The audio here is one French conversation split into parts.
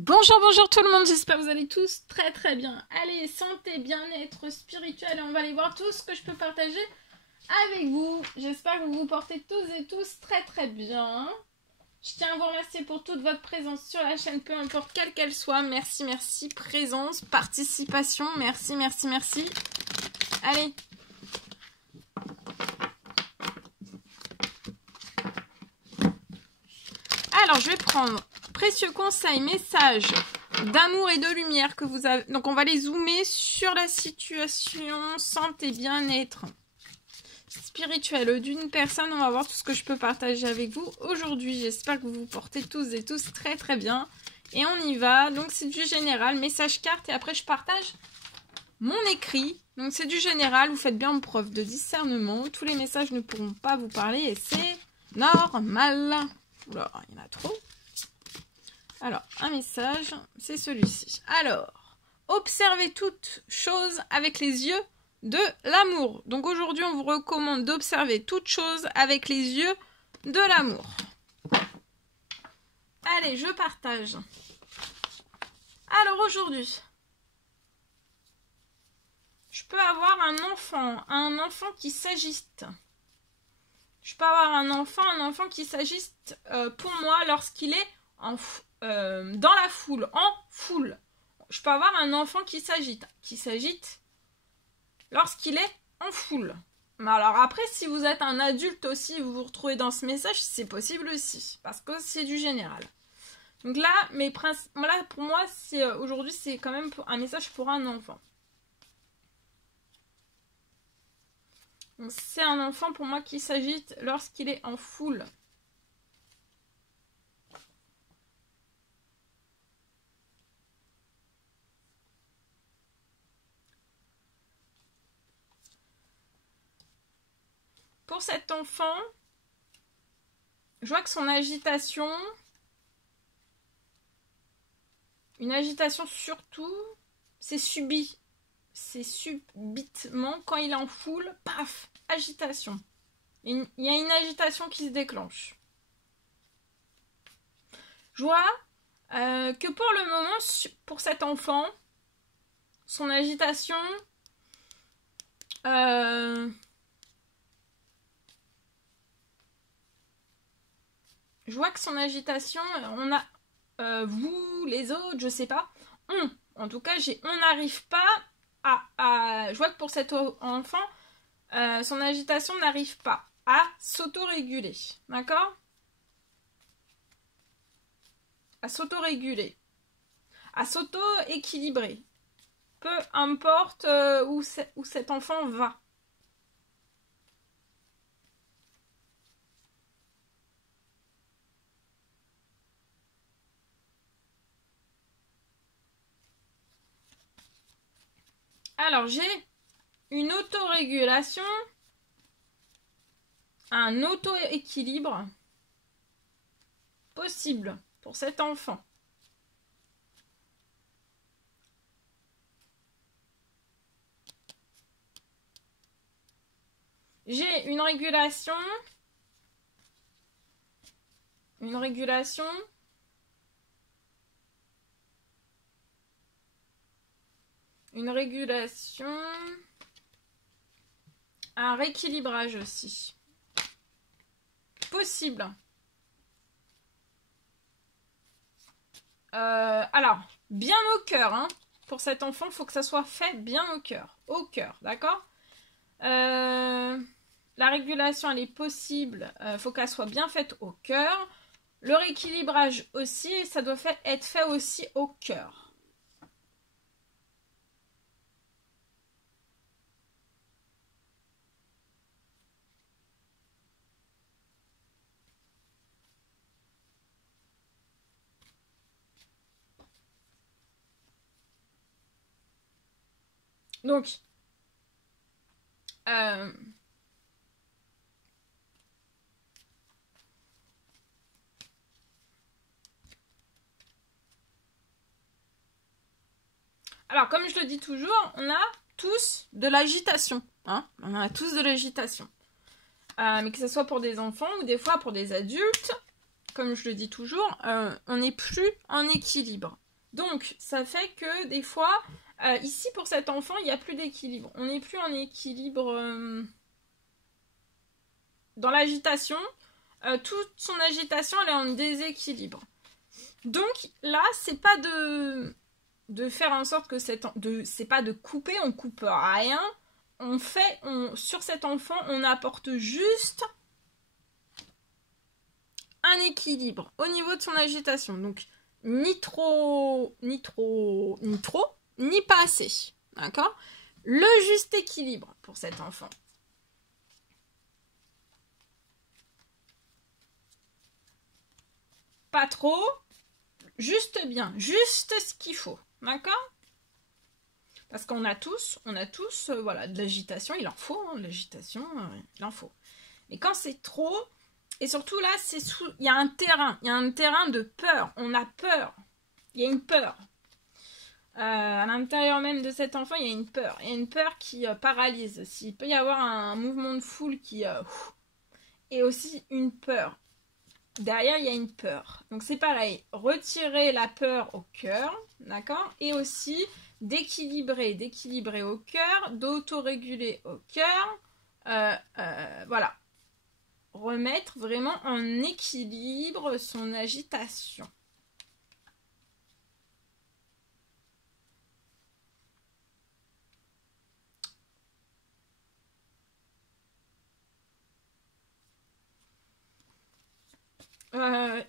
Bonjour, bonjour tout le monde, j'espère que vous allez tous très très bien. Allez, santé, bien-être spirituel, et on va aller voir tout ce que je peux partager avec vous. J'espère que vous vous portez tous et tous très très bien. Je tiens à vous remercier pour toute votre présence sur la chaîne, peu importe quelle qu'elle soit. Merci, merci, présence, participation, merci, merci, merci. Allez. Alors, je vais prendre précieux conseils, messages d'amour et de lumière que vous avez. Donc, on va les zoomer sur la situation santé, bien-être spirituel d'une personne. On va voir tout ce que je peux partager avec vous aujourd'hui. J'espère que vous vous portez tous et tous très très bien. Et on y va. Donc, c'est du général, message carte. Et après, je partage mon écrit. Donc, c'est du général. Vous faites bien preuve de discernement. Tous les messages ne pourront pas vous parler et c'est normal. Oula, il y en a trop. Alors, un message, c'est celui-ci. Alors, observez toute chose avec les yeux de l'amour. Donc aujourd'hui, on vous recommande d'observer toute chose avec les yeux de l'amour. Allez, je partage. Alors aujourd'hui, je peux avoir un enfant qui s'agite. Je peux avoir un enfant qui s'agite pour moi lorsqu'il est dans la foule, en foule. Je peux avoir un enfant qui s'agite lorsqu'il est en foule. Mais alors après, si vous êtes un adulte aussi, vous vous retrouvez dans ce message, c'est possible aussi, parce que c'est du général. Donc là, pour moi, aujourd'hui, c'est quand même un message pour un enfant. Donc c'est un enfant pour moi qui s'agite lorsqu'il est en foule. Pour cet enfant, je vois que son agitation, une agitation surtout, c'est subi. C'est subitement, quand il est en foule, paf, agitation. Il y a une agitation qui se déclenche. Je vois que pour le moment, pour cet enfant, son agitation, je vois que son agitation, on a, vous, les autres, je sais pas, en tout cas, on n'arrive pas je vois que pour cet enfant, son agitation n'arrive pas à s'autoréguler, d'accord? À s'autoréguler, à s'auto-équilibrer, peu importe où cet enfant va. Alors, j'ai une autorégulation, un auto-équilibre possible pour cet enfant. J'ai une régulation, un rééquilibrage aussi. Possible. Alors, bien au cœur, hein. Pour cet enfant, il faut que ça soit fait bien au cœur, d'accord? La régulation, elle est possible, faut qu'elle soit bien faite au cœur. Le rééquilibrage aussi, ça doit être fait aussi au cœur. Donc, alors, comme je le dis toujours, on a tous de l'agitation. Hein, on a tous de l'agitation. Mais que ce soit pour des enfants ou des fois pour des adultes, comme je le dis toujours, on n'est plus en équilibre. Donc, ça fait que des fois, ici pour cet enfant, il n'y a plus d'équilibre. On n'est plus en équilibre dans l'agitation. Toute son agitation, elle est en déséquilibre. Donc là, c'est pas de faire en sorte que c'est pas de couper, on coupe rien. Sur cet enfant, on apporte juste un équilibre au niveau de son agitation. Donc, ni trop, ni pas assez. D'accord? Le juste équilibre pour cet enfant. Pas trop, juste bien, juste ce qu'il faut. D'accord? Parce qu'on a tous, voilà, de l'agitation, il en faut, hein, de l'agitation, il en faut. Mais quand c'est trop, et surtout là, il y a un terrain de peur, on a peur, il y a une peur. À l'intérieur même de cet enfant, il y a une peur qui paralyse. S'il peut y avoir un mouvement de foule qui... et aussi une peur. Derrière, il y a une peur. Donc c'est pareil, retirer la peur au cœur, d'accord? Et aussi d'équilibrer au cœur, d'autoréguler au cœur. Voilà. Remettre vraiment en équilibre son agitation.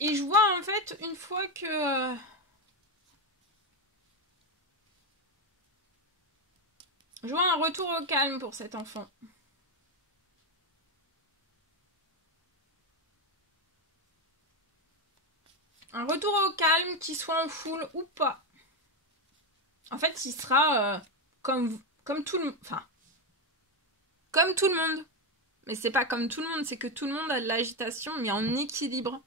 Et je vois en fait une fois que je vois un retour au calme pour cet enfant. Un retour au calme, qu'il soit en foule ou pas. En fait, il sera comme tout le monde. Enfin, comme tout le monde. Mais c'est pas comme tout le monde, c'est que tout le monde a de l'agitation, mais en équilibre.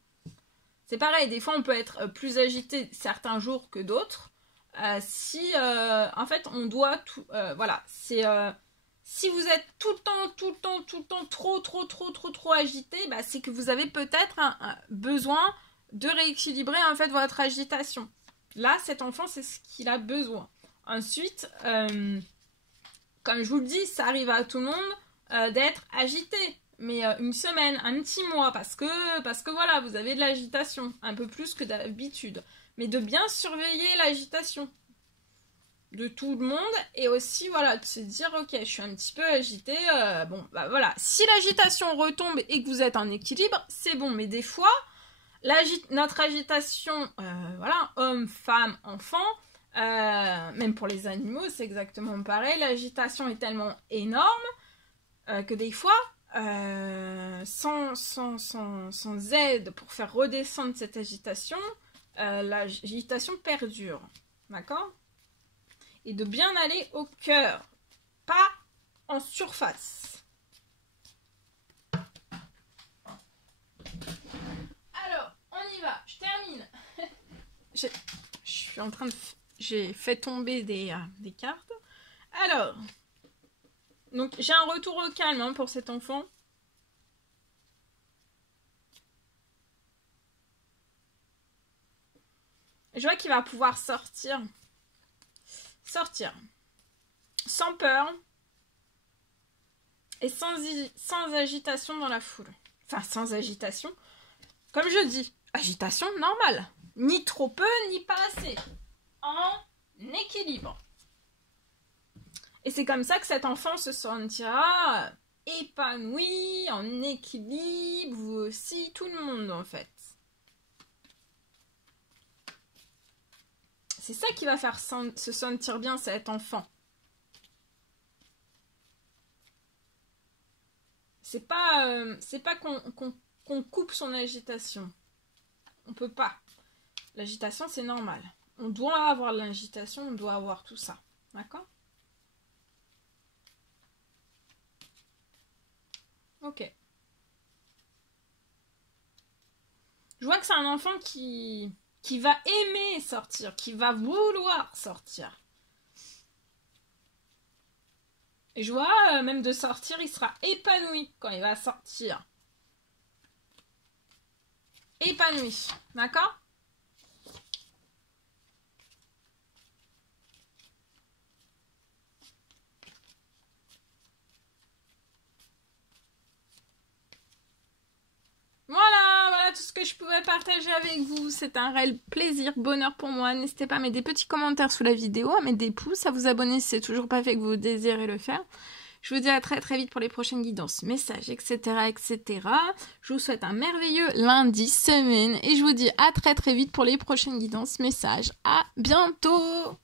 C'est pareil, des fois on peut être plus agité certains jours que d'autres. En fait, on doit tout... voilà, c'est... si vous êtes tout le temps trop agité, bah, c'est que vous avez peut-être un besoin de rééquilibrer en fait votre agitation. Là, cet enfant, c'est ce qu'il a besoin. Ensuite, comme je vous le dis, ça arrive à tout le monde d'être agité. Mais une semaine, un petit mois, parce que voilà, vous avez de l'agitation, un peu plus que d'habitude. Mais de bien surveiller l'agitation de tout le monde et aussi, voilà, de se dire, ok, je suis un petit peu agitée, bon, bah voilà. Si l'agitation retombe et que vous êtes en équilibre, c'est bon. Mais des fois, notre agitation, voilà, homme, femme, enfant, même pour les animaux, c'est exactement pareil. L'agitation est tellement énorme que des fois... sans aide pour faire redescendre cette agitation, l'agitation perdure. D'accord? Et de bien aller au cœur, pas en surface. Alors, on y va, je termine. Je suis en train de... J'ai fait tomber des cartes. Alors... Donc, j'ai un retour au calme hein, pour cet enfant. Je vois qu'il va pouvoir sortir. Sans peur. Et sans agitation dans la foule. Enfin, sans agitation. Comme je dis, agitation normale. Ni trop peu, ni pas assez. En équilibre. Et c'est comme ça que cet enfant se sentira épanoui, en équilibre, vous aussi, tout le monde en fait. C'est ça qui va faire se sentir bien cet enfant. C'est pas qu'on coupe son agitation. On peut pas. L'agitation, c'est normal. On doit avoir l'agitation, on doit avoir tout ça. D'accord ? Ok. Je vois que c'est un enfant qui va aimer sortir, qui va vouloir sortir. Et je vois, même de sortir, il sera épanoui quand il va sortir. Épanoui, d'accord ? voilà tout ce que je pouvais partager avec vous. C'est un réel plaisir, bonheur pour moi. N'hésitez pas à mettre des petits commentaires sous la vidéo, à mettre des pouces, à vous abonner si c'est toujours pas fait que vous désirez le faire. Je vous dis à très très vite pour les prochaines guidances, messages, etc., etc. Je vous souhaite un merveilleux lundi, semaine, et je vous dis à très très vite pour les prochaines guidances, messages. À bientôt!